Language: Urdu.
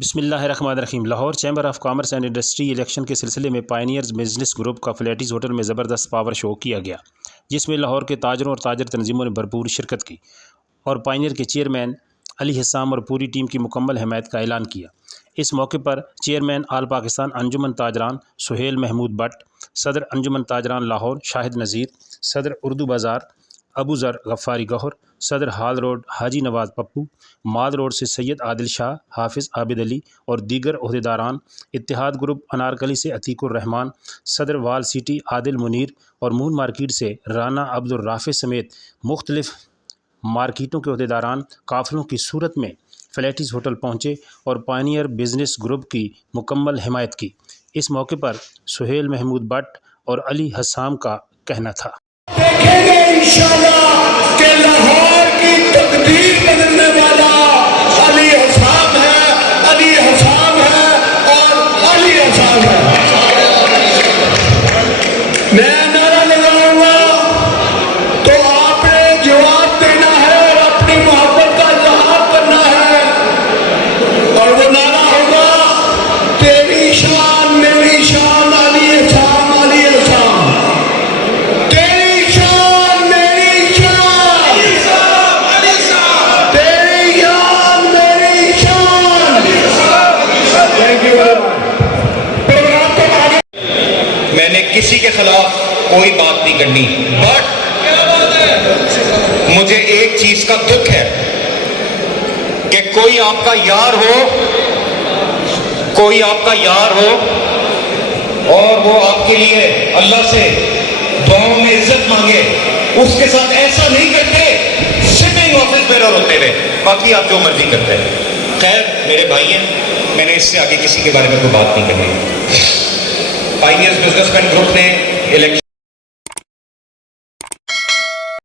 بسم اللہ الرحمن الرحیم۔ Lahore chamber of commerce and industry election کے سلسلے میں پائنیئرز بزنس گروپ کا فلیٹیز ہوٹل میں زبردست پاور شو کیا گیا، جس میں لاہور کے تاجروں اور تاجر تنظیموں نے بھرپور شرکت کی اور پائنیئر کے چیئرمین علی حسام اور پوری ٹیم کی مکمل حمایت کا اعلان کیا۔ اس موقع پر چیئرمین آل پاکستان انجمن تاجران سہیل محمود بٹ، صدر انجمن تاجران لاہور شاہد نذیر، صدر اردو بازار ابو ذر غفاری گوہر، صدر ہال روڈ حاجی نواز پپو، مال روڈ سے سید عادل شاہ، حافظ عابد علی اور دیگر عہدیداران، اتحاد گروپ انارکلی سے عتیق الرحمان، صدر وال سٹی عادل منیر اور مون مارکیٹ سے رانا عبد الرافع سمیت مختلف مارکیٹوں کے عہدیداران قافلوں کی صورت میں فلیٹیز ہوٹل پہنچے اور پائنیئر بزنس گروپ کی مکمل حمایت کی۔ اس موقع پر سہیل محمود بٹ اور علی حسام کا کہنا تھا، دیکھیں گے انشاءاللہ کہ لاہور کی تقدیر بدلنے والا علی حسام ہے، علی حسام ہے اور علی حسام ہے۔ میں نعرہ لگاؤں گا تو آپ نے جواب دینا ہے اور اپنی محبت کا اظہار کرنا ہے، اور وہ نعرہ ہوگا تیری شان میری شان علی حسام علی حسام، تیری شان میری شان، تیری شان میری شان۔ Thank you very much. Programme کو آگے میں نے کسی کے خلاف کوئی بات نہیں کرنی، بٹ مجھے ایک چیز کا دکھ ہے کہ کوئی آپ کا یار ہو، کوئی آپ کا یار ہو اور وہ آپ کے لیے اللہ سے دعاؤں میں عزت مانگے، اس کے ساتھ ایسا نہیں کرتے سٹنگ آفس بیرر ہوتے ہوئے، باقی آپ جو مرضی کرتے ہیں۔ خیر میرے بھائی ہیں، میں نے اس سے آگے کسی کے بارے میں کوئی بات نہیں کرنی۔ پائنیئرز بزنس مین گروپ نے الیکشن